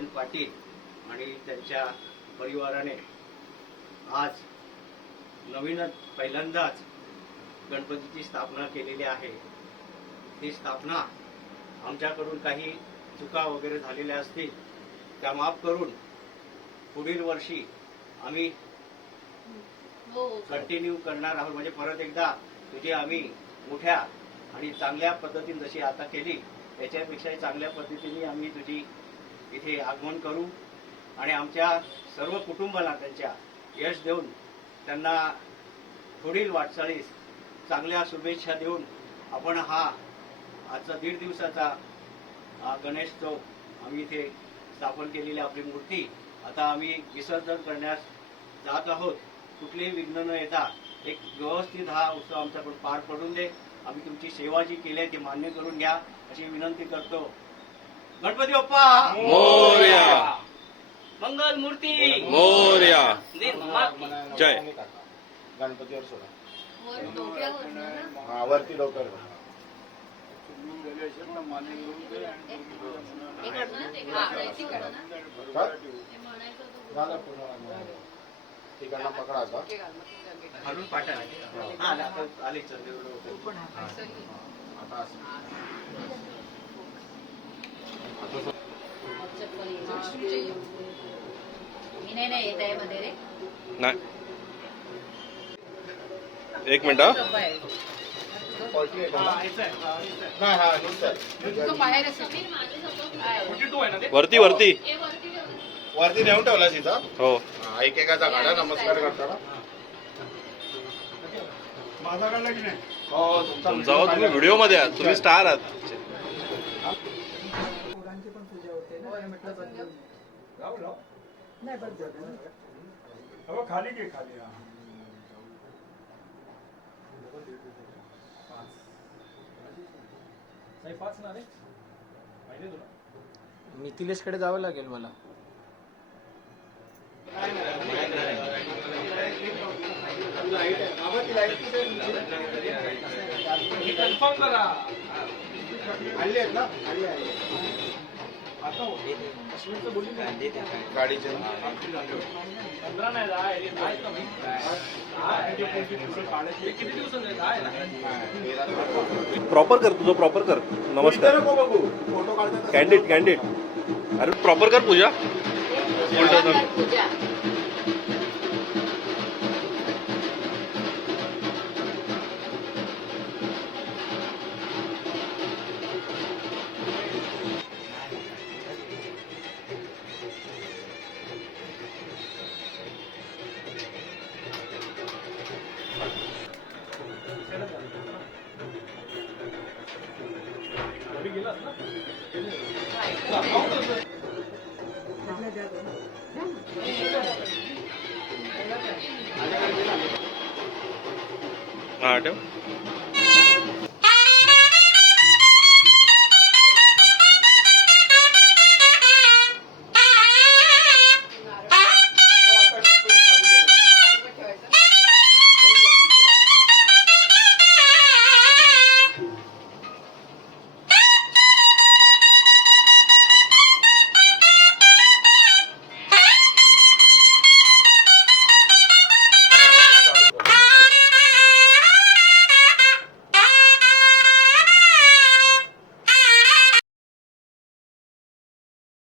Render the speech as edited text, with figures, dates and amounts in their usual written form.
जयंत पाटील आणि त्यांच्या परिवाराने आज नवीनच पहिल्यांदाच गणपतीची स्थापना केलेली आहे। ती स्थापना आमच्याकडून काही चुका वगैरे झालेल्या असतील त्या माफ करून पुढील वर्षी आम्ही कंटिन्यू करणार आहोत। म्हणजे परत एकदा तुझी आम्ही मोठ्या आणि चांगल्या पद्धतीने जशी आता केली त्याच्यापेक्षा चांगल्या पद्धतीने आम्ही तुझी इथे आगमन करू आणि आमच्या सर्व कुटुंबाला त्यांच्या यश देऊन त्यांना पुढील वाटचालीस चांगल्या शुभेच्छा देऊन आपण हा आजचा 1.5 दिवसाचा गणेशोत्सव आम्ही इथे स्थापन केलेली आपली मूर्ती आता आम्ही विसर्जन करण्यास जात आहोत। कुठलेही विघ्न न येता एक व्यवस्थित हा उत्सव आमच्याकडून पार पडून दे। आम्ही तुमची सेवा जी केली आहे ती मान्य करून घ्या अशी विनंती करतो। गणपती बाप्पा मोरया, मंगल मूर्ती मोरया, जय। गणपतीवर सोडा, हा वरती डोक्यावर तिकडनं पकडायचा घालून पाठा आले नाही, एक मिनिट वरती वरती वरती नेऊन ठेवला तिथं। हो, एकेकाचा गाडा नमस्कार करताना हो तुमचा हो, तुम्ही व्हिडिओ मध्ये आहात, तुम्ही स्टार आहात। खाली घे खाली मिथिलेशकडे जावं लागेल मला। कन्फर्म करा आणले आहेत ना, गाडीचे प्रॉपर कर, तुझं प्रॉपर कर। नमस्कार, फोटो काढतात कॅन्डिड कॅन्डिड, अरे प्रॉपर कर पूजा। हाँ ठेव।